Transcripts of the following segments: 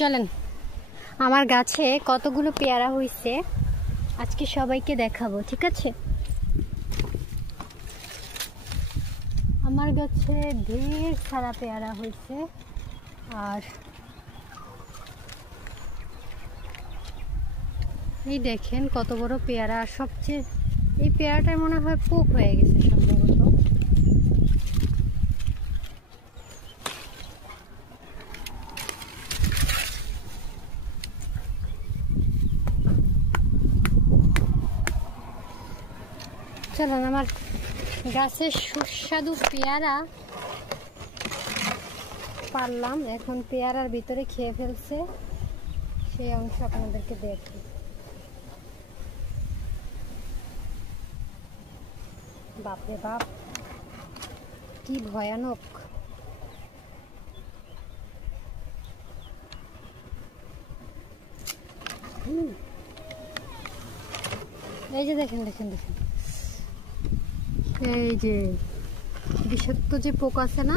চলেন, আমার গাছে কতগুলো পেয়ারা হয়েছে আজকে সবাইকে দেখাবো, ঠিক আছে? আমার গাছে ঢের সারা পেয়ারা হয়েছে। আর এই দেখেন কত বড় পেয়ারা। আর সবচেয়ে এই পেয়ারাটায় মনে হয় পোক হয়ে গেছে সম্ভবত। চলুন, আমার গাছের সুস্বাদু পেয়ারা পারলাম, এখন পেয়ারার ভিতরে খেয়ে ফেলছে, সেই অংশ আপনাদেরকে দেখি। বাপরে বাপ, কি ভয়ানক! এই যে দেখেন দেখেন দেখেন, এই যে বিষাক্ত যে পোক আছে না,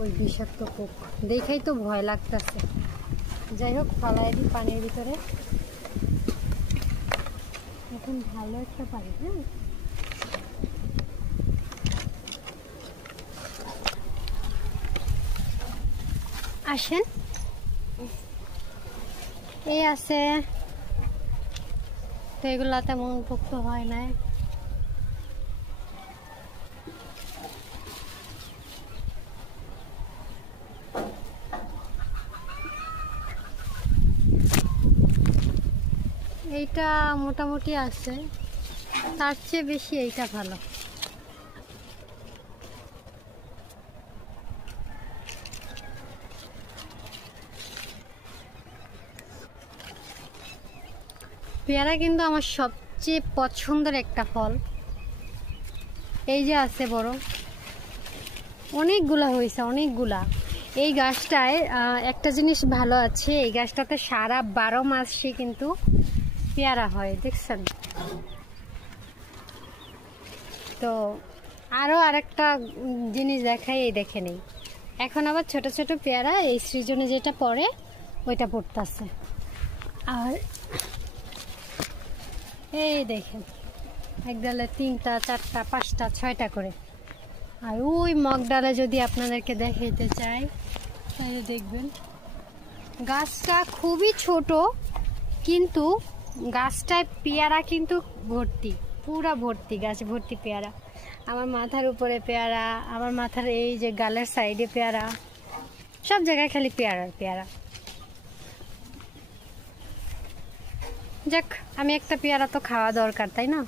ওই বিষাক্ত পোক দেখেই তো ভয় লাগতেছে। যাই হোক, ফালাই দিই পানির ভিতরে। এখন ভালো একটা পানি। হ্যাঁ, আসেন। এই আছে তো, এগুলা তেমন পোক্ত হয় না। এইটা মোটামুটি আছে, তার চেয়ে বেশি এইটা ভালো। পেয়ারা কিন্তু আমার সবচেয়ে পছন্দের একটা ফল। এই যে আছে বড়, অনেকগুলা হয়েছে, অনেকগুলা। এই গাছটায় একটা জিনিস ভালো আছে, এই গাছটাতে সারা 12 মাসই কিন্তু পেয়ারা হয়, দেখছেন তো। আরও আরেকটা জিনিস দেখাই, এই দেখে নেই, এখন আবার ছোট ছোট পেয়ারা এই সিজনে যেটা পড়ে ওইটা পড়তেছে। আর এই দেখেন, এক ডালে 3টা 4টা 5টা 6টা করে। আর ওই মগ ডালে যদি আপনাদেরকে দেখাইতে চাই তাহলে দেখবেন গাছটা খুবই ছোট, কিন্তু গাছটায় পেয়ারা কিন্তু ভর্তি, পুরা ভর্তি, গাছ ভর্তি পেয়ারা। আমার মাথার উপরে পেয়ারা, আমার মাথার এই যে গালের সাইডে পেয়ারা, সব জায়গায় খালি পেয়ারার পেয়ারা। যাক, আমি একটা পেয়ারা তো খাওয়া দরকার, তাই না?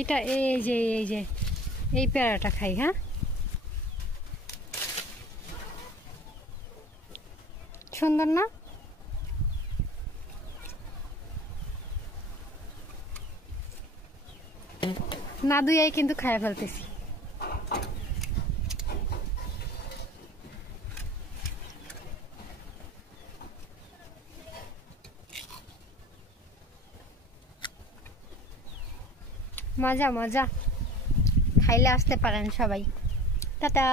এটা এই যে এই পেয়ারাটা খাই। হ্যাঁ, সুন্দর না? না দুইয়াই কিন্তু খাইয়া ফেলতেছি। মজা মজা, খাইলে আসতে পারেন সবাই। টাটা।